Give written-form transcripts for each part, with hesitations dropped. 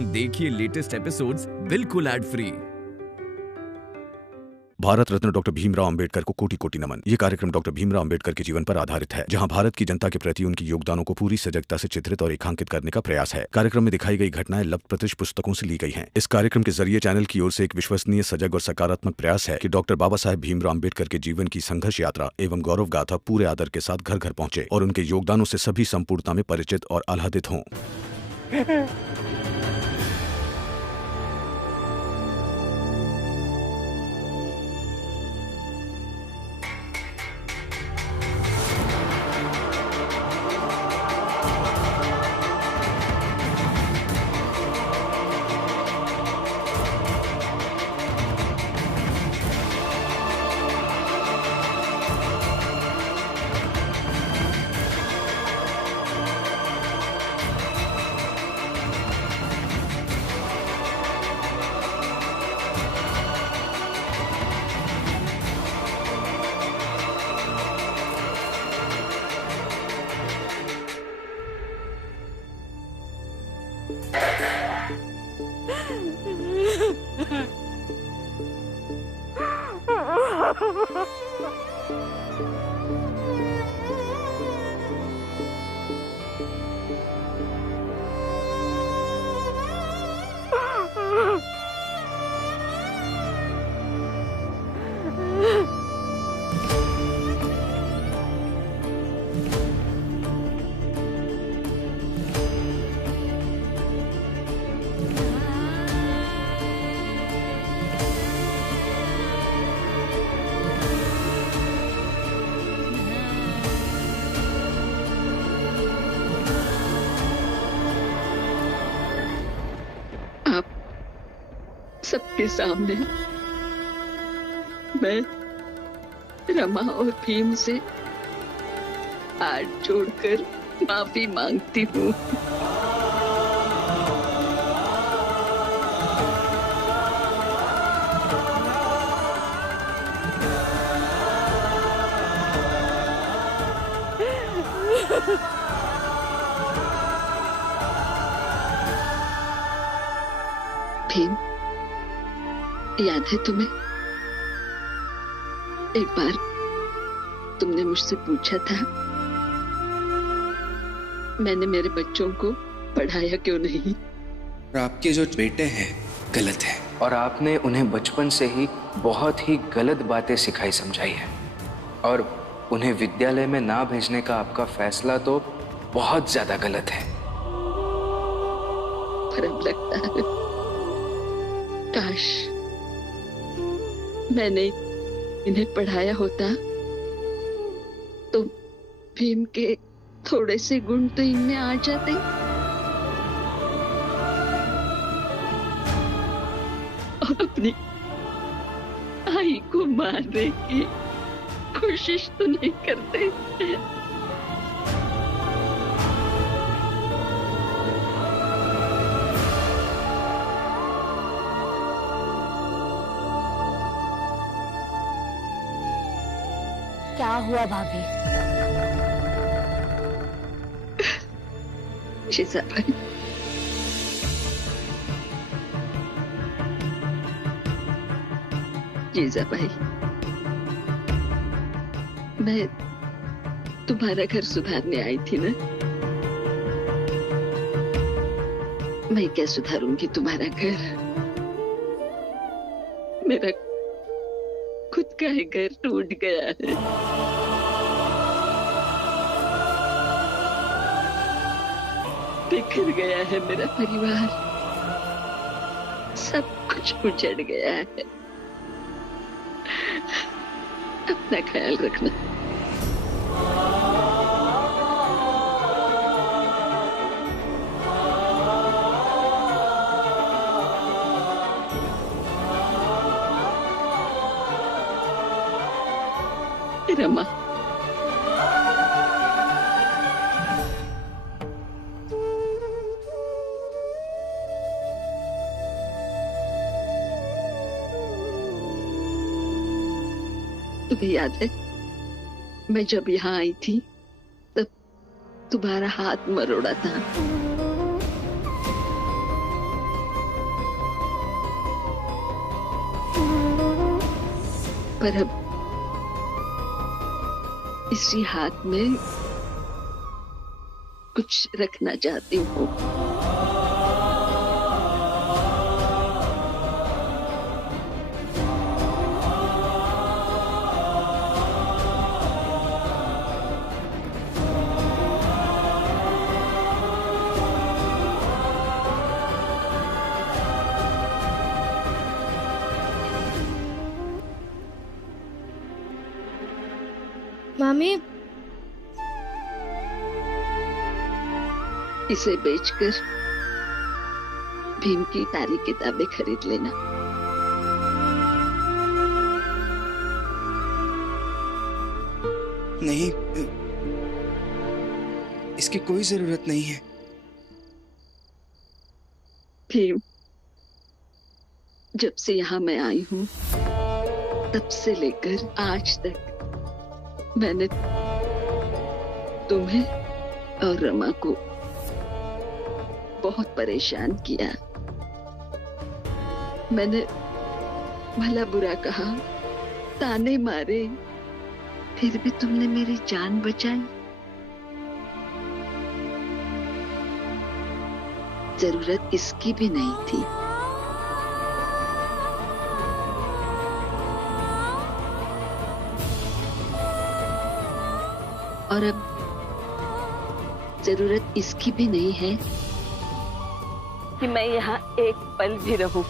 देखिए latest episodes बिल्कुल ad free. Bharat Ratna doctor Bhimrao Ambedkar को कोटि कोटि नमन। ये कार्यक्रम डॉक्टर भीमराव अंबेडकर के जीवन पर आधारित है, जहां भारत की जनता के प्रति उनके योगदानों को पूरी सजगता से चित्रित और रेखांकित करने का प्रयास है। कार्यक्रम में दिखाई गई घटनाएं लब्ध पुस्तकों से ली गई हैं। इस कार्यक्रम के जरिए चैनल की ओर से एक विश्वसनीय, सजग और सकारात्मक प्रयास है कि डॉक्टर बाबा साहेब भीमराव अंबेडकर के जीवन की संघर्ष यात्रा एवं गौरव गाथा पूरे आदर के साथ घर घर पहुंचे और उनके योगदानों से सभी संपूर्णता में परिचित और आह्लादित हों। सबके सामने मैं रमा और भीम से हाथ जोड़कर माफी मांगती हूँ। भीम, याद है तुम्हें? एक बार तुमने मुझसे पूछा था मैंने मेरे बच्चों को पढ़ाया क्यों नहीं। और आपके जो बेटे हैं गलत है, और आपने उन्हें बचपन से ही बहुत ही गलत बातें सिखाई समझाई है, और उन्हें विद्यालय में ना भेजने का आपका फैसला तो बहुत ज्यादा गलत है। पर अब लगता है काश मैंने इन्हें पढ़ाया होता तो भीम के थोड़े से गुण तो इनमें आ जाते। और अपनी आई को मारने की कोशिश तो नहीं करते। क्या हुआ भाभी? जीजाबाई, जीजाबाई, मैं तुम्हारा घर सुधारने आई थी ना। मैं क्या सुधारूंगी तुम्हारा घर? मेरा खुद का ही घर टूट गया है। बिखर गया है मेरा परिवार, सब कुछ उजड़ गया है। अपना ख्याल रखना। रमा, तुम्हें याद है मैं जब यहाँ आई थी तब तुम्हारा हाथ मरोड़ा था। पर अब इसी हाथ में कुछ रखना चाहती हूँ। मामी, इसे बेचकर भीम की सारी किताबें खरीद लेना। नहीं, इसकी कोई जरूरत नहीं है। भीम, जब से यहाँ मैं आई हूँ तब से लेकर आज तक मैंने तुम्हें और रमा को बहुत परेशान किया। मैंने भला बुरा कहा, ताने मारे, फिर भी तुमने मेरी जान बचाई। जरूरत इसकी भी नहीं थी। और अब जरूरत इसकी भी नहीं है कि मैं यहाँ एक पल भी रहूं।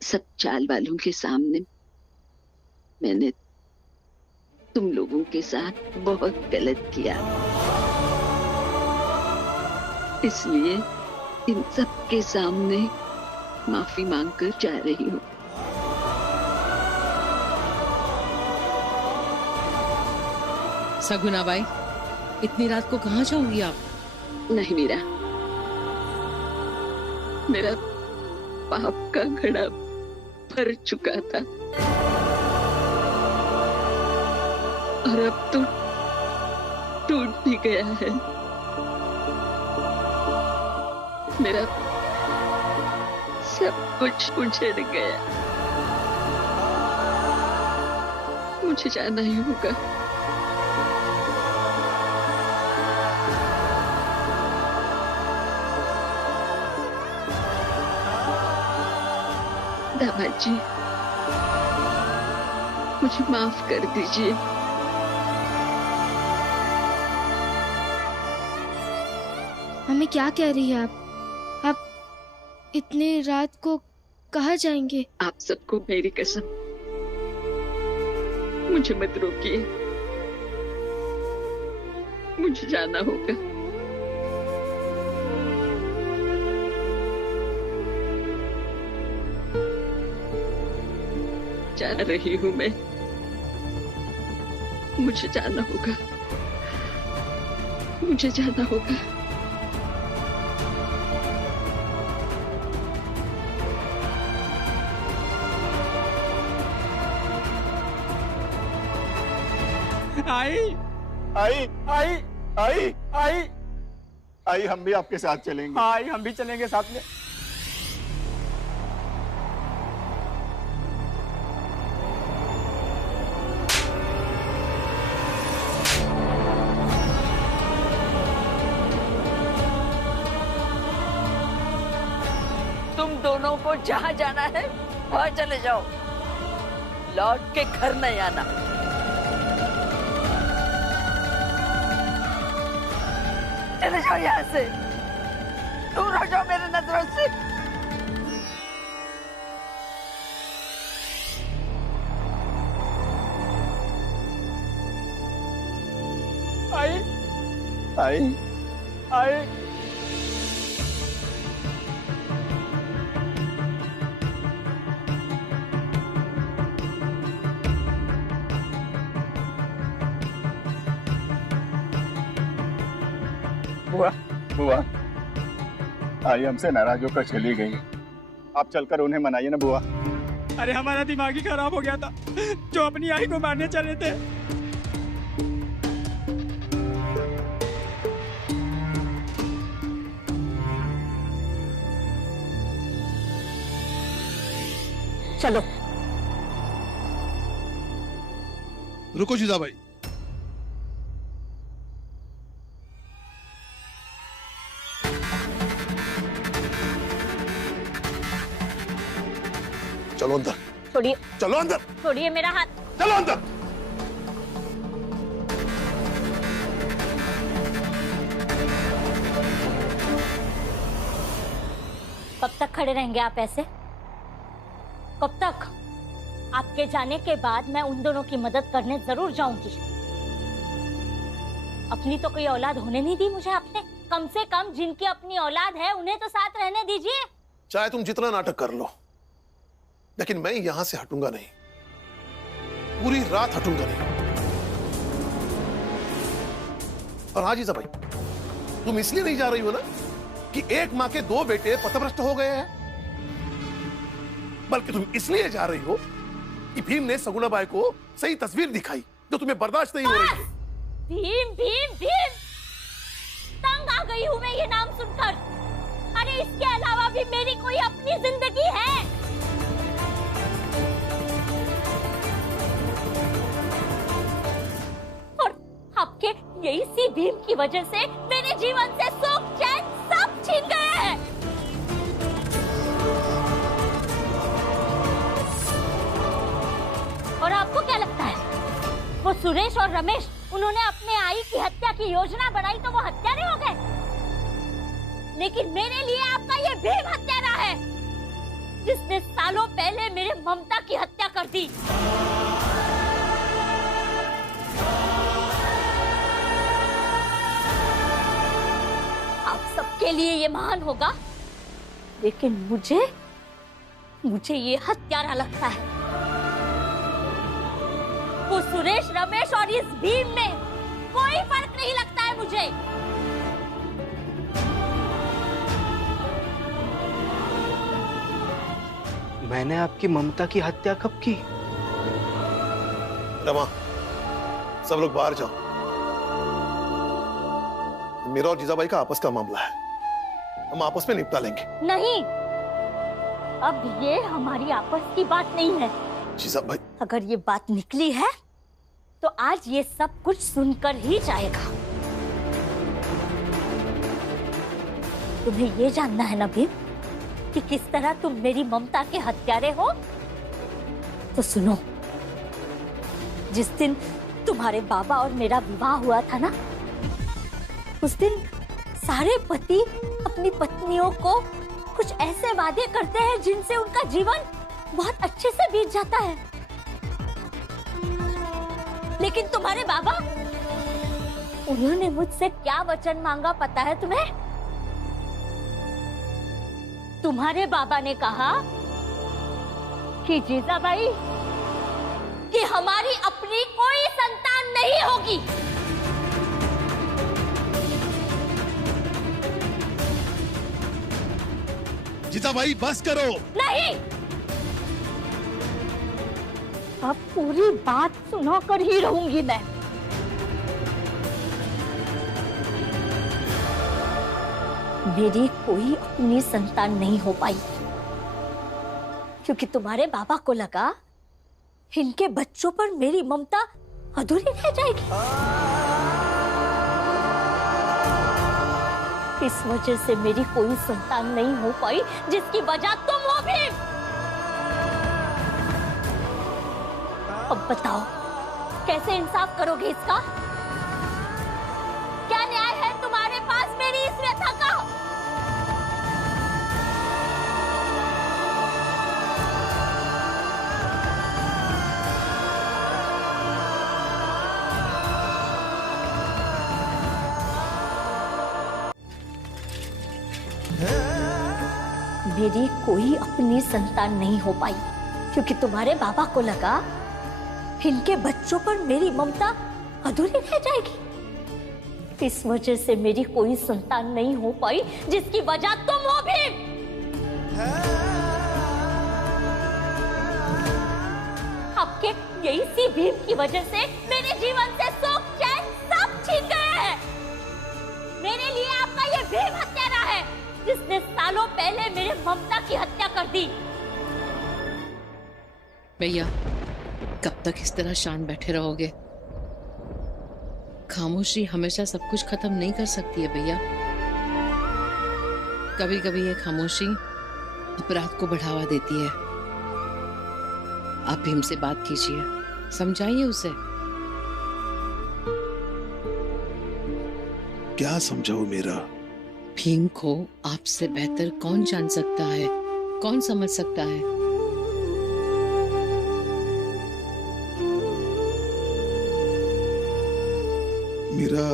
सब चाल वालों के सामने मैंने तुम लोगों के साथ बहुत गलत किया, इसलिए इन सब के सामने माफी मांगकर जा रही हूँ। सगुना बाई, इतनी रात को कहाँ जाओगी आप? नहीं मीरा, मेरा पाप का घड़ा भर चुका था और अब तो टूट भी गया है। मेरा सब कुछ उजड़ गया। मुझे जाना ही होगा। दामाद जी, मुझे माफ कर दीजिए। मम्मी क्या कह रही है आप इतनी रात को कहाँ जाएंगे? आप सबको मेरी कसम, मुझे मत रोकिए। मुझे जाना होगा। जा रही हूँ मैं। मुझे जाना होगा। मुझे जाना होगा। आई आई आई आई आई आई, हम भी आपके साथ चलेंगे। आई, हम भी चलेंगे साथ में। तुम दोनों को जहाँ जाना है वहाँ चले जाओ, लौट के घर नहीं आना। चले जाओ यहाँ से, दूर हो जाओ मेरे नजरों से। आई आई आई बुआ, बुआ, आई हमसे नाराज होकर चली गई। आप चलकर उन्हें मनाइए ना बुआ। अरे हमारा दिमाग ही खराब हो गया था, जो अपनी आई को मारने चले थे। चलो। रुको जीजाबाई, चलो अंदर। छोड़िए, चलो अंदर। छोड़िए मेरा हाथ। चलो अंदर। कब तक खड़े रहेंगे आप ऐसे? कब तक? आपके जाने के बाद मैं उन दोनों की मदद करने जरूर जाऊंगी। अपनी तो कोई औलाद होने नहीं दी मुझे आपने। कम से कम जिनकी अपनी औलाद है उन्हें तो साथ रहने दीजिए। चाहे तुम जितना नाटक कर लो, लेकिन मैं यहां से हटूंगा नहीं, पूरी रात हटूंगा नहीं। और हाँ जीजा भाई, तुम इसलिए नहीं जा रही हो ना कि एक मां के 2 बेटे पथभ्रष्ट हो गए हैं, बल्कि तुम इसलिए जा रही हो कि भीम ने सगुना बाई को सही तस्वीर दिखाई जो तुम्हें बर्दाश्त नहीं हो रही है। भीम भीम भीम, तंग आ गई हूं मैं ये नाम सुनकर। अरे इसके अलावा भी मेरी कोई अपनी जिंदगी है। और आपके यही सी भीम की वजह से मेरे जीवन से सुख चैन सब छीन गए हैं। और आपको क्या लगता है वो सुरेश और रमेश, उन्होंने अपने आई की हत्या की योजना बनाई तो वो हत्यारे हो गए? लेकिन मेरे लिए आपका ये भीम हत्यारा है, जिसने सालों पहले मेरे ममता की हत्या कर दी। आप सबके लिए ये महान होगा, लेकिन मुझे ये हत्यारा लगता है। वो सुरेश, रमेश और इस भीम में कोई फर्क नहीं लगता है मुझे। मैंने आपकी ममता की हत्या कब की? रमा, सब लोग बाहर जाओ। मेरा और जीजाबाई का आपस का मामला है, हम आपस में निपटा लेंगे। नहीं, अब ये हमारी आपस की बात नहीं है। जीजाबाई, अगर ये बात निकली है तो आज ये सब कुछ सुनकर ही जाएगा। तुम्हें ये जानना है ना भीम कि किस तरह तुम मेरी ममता के हत्यारे हो? तो सुनो, जिस दिन तुम्हारे बाबा और मेरा विवाह हुआ था ना, उस दिन सारे पति अपनी पत्नियों को कुछ ऐसे वादे करते हैं जिनसे उनका जीवन बहुत अच्छे से बीत जाता है। लेकिन तुम्हारे बाबा, उन्होंने मुझसे क्या वचन मांगा पता है तुम्हें? तुम्हारे बाबा ने कहा कि जीजाबाई, कि हमारी अपनी कोई संतान नहीं होगी। जीजाबाई बस करो। नहीं, अब पूरी बात सुनाकर ही रहूंगी मैं। मेरी कोई अपनी संतान नहीं हो पाई क्योंकि तुम्हारे बाबा को लगा इनके बच्चों पर मेरी ममता अधूरी रह जाएगी। इस वजह से मेरी कोई संतान नहीं हो पाई, जिसकी वजह तुम हो भी। अब बताओ कैसे इंसाफ करोगे इसका? क्या न्याय है तुम्हारे पास मेरी इस व्यथा का? मेरी कोई अपनी संतान नहीं हो पाई क्योंकि तुम्हारे बाबा को लगा इनके बच्चों पर मेरी ममता अधूरी रह जाएगी। इस वजह से मेरी कोई संतान नहीं हो पाई, जिसकी वजह तुम हो भी। आपके यही सी भीम की वजह से मेरे जीवन से सुख चैन सब छीन गए हैं। मेरे लिए आपका ये भीम हत्यारा है, जिसने सालों पहले मेरे ममता की हत्या कर दी। भैया कब तक इस तरह शांत बैठे रहोगे? खामोशी हमेशा सब कुछ खत्म नहीं कर सकती है भैया। कभी कभी ये खामोशी अपराध को बढ़ावा देती है। आप भीम से बात कीजिए, समझाइए उसे। क्या समझाऊं मेरा? भीम को आपसे बेहतर कौन जान सकता है, कौन समझ सकता है? मेरा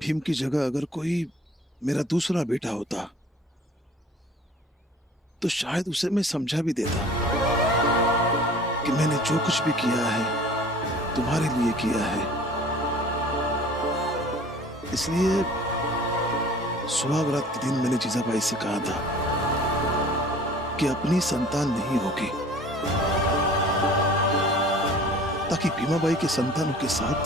भीम की जगह अगर कोई मेरा दूसरा बेटा होता तो शायद उसे मैं समझा भी देता कि मैंने जो कुछ भी किया है तुम्हारे लिए किया है। इसलिए सुहाग रात के दिन मैंने जीजाबाई से कहा था कि अपनी संतान नहीं होगी, ताकि भीमाबाई के संतानों के साथ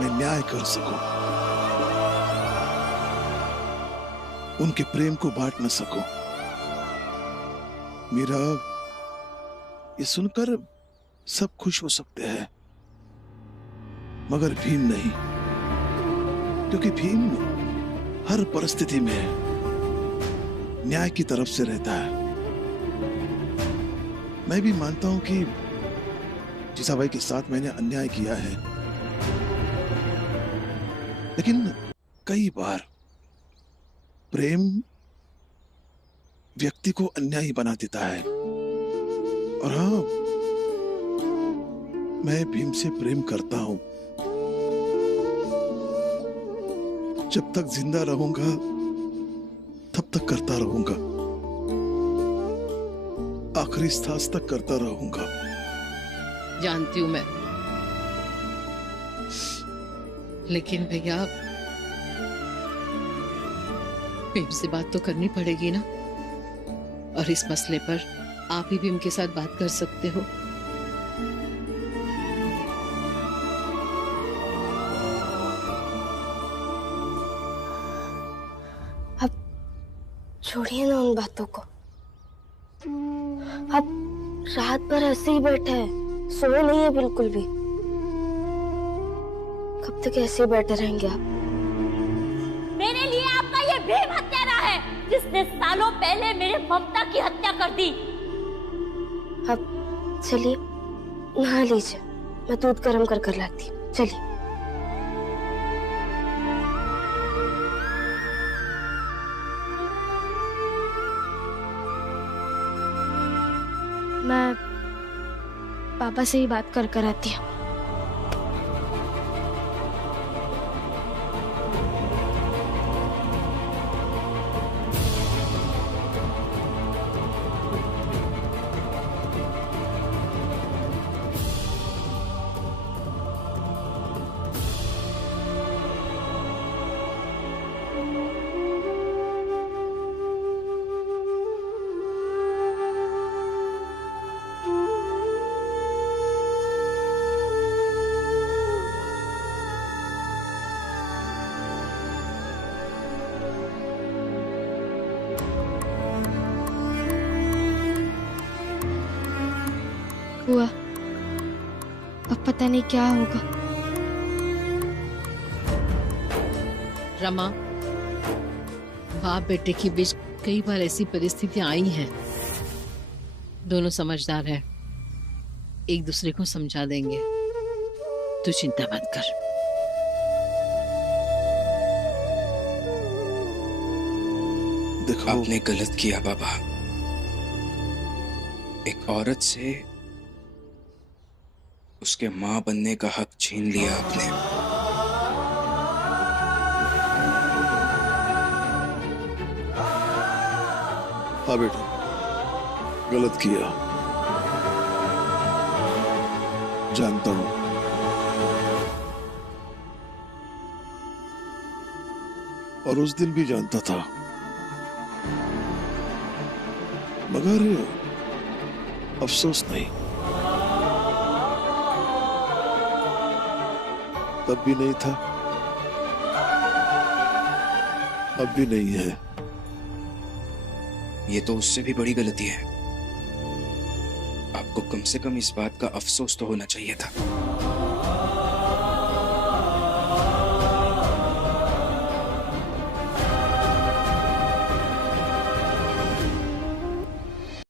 मैं न्याय कर सकूं, उनके प्रेम को बांट न सकूं। मेरा ये सुनकर सब खुश हो सकते हैं, मगर भीम नहीं, क्योंकि भीम हर परिस्थिति में न्याय की तरफ से रहता है। मैं भी मानता हूं कि जीजाबाई के साथ मैंने अन्याय किया है, लेकिन कई बार प्रेम व्यक्ति को अन्यायी बना देता है। और हाँ, मैं भीम से प्रेम करता हूं। जब तक जिंदा रहूंगा तब तक करता रहूंगा, आखिरी सांस तक करता रहूंगा। जानती हूं मैं, लेकिन भैया भीम से बात तो करनी पड़ेगी ना, और इस मसले पर आप ही भीम के साथ बात कर सकते हो। अब छोड़िए ना उन बातों को। अब रात भर ऐसे ही बैठे हैं, सोए नहीं है बिल्कुल भी। कब तक ऐसे ही बैठे रहेंगे आप? मेरे लिए आपका ये भीम हत्यारा है, जिसने सालों पहले मेरे ममता की हत्या कर दी। अब चलिए नहा लीजिए, मैं दूध गर्म कर लाती हूँ। चलिए। मैं पापा से ही बात कर आती हूँ। हुआ, अब पता नहीं क्या होगा। रमा, बाप बेटे के बीच कई बार ऐसी परिस्थितियां आई हैं। दोनों समझदार हैं, एक दूसरे को समझा देंगे। तू चिंता मत कर। देखो, आपने गलत किया बाबा। एक औरत से उसके मां बनने का हक छीन लिया आपने। हाँ बेटा, गलत किया, जानता हूं। और उस दिन भी जानता था, मगर अफसोस नहीं। तब भी नहीं था, अब भी नहीं है। ये तो उससे भी बड़ी गलती है। आपको कम से कम इस बात का अफसोस तो होना चाहिए था।